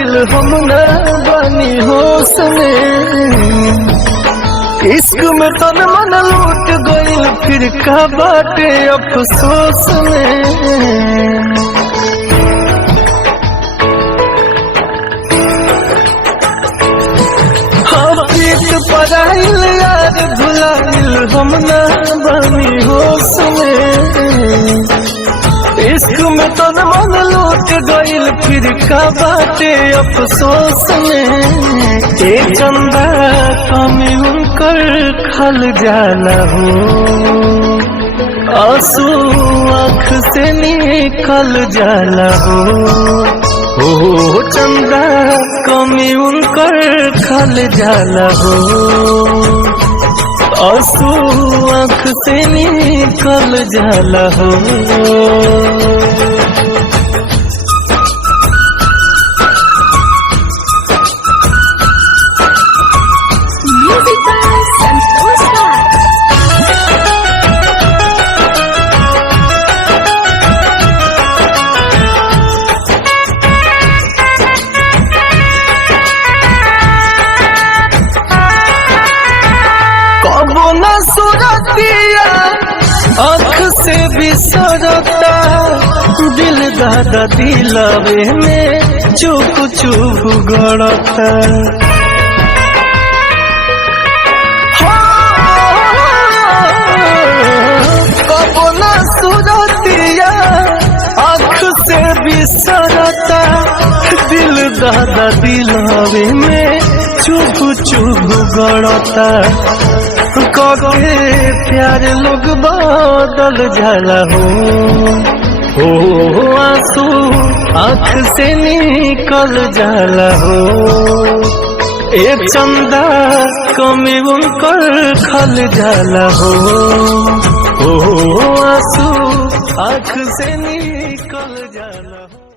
गइल हम ना बानी होश में, इश्क में तन मन लूट गइल फिर का बाटे अफसोस में। पराइल यार भुलाइल हम ना बानी होश में, इश्क में तन मन लूट गइल फिर का बाटे अफसोस में। एक चंदा कमी उनकर खल जाला हो, आंसू आँख से निकल जाला हो। ओ चंदा कमी उनकर खल जाला हो, आंसू आँख से निकल जाला हो। कबो न सुरतिया आँख से बिसरता, दिल दादा दिलवे में चुप चुप गड़ता। कबो न सुरतिया आँख से बिसरता, दिल दादा दिलवे में चुप चुप गड़ता। कके प्यार लोग बदल जाला हो, आंसू आँख से निकल जाला हो। एक चंदा कमी उनकर खल जाला हो, आंसू आँख से निकल जाला हो।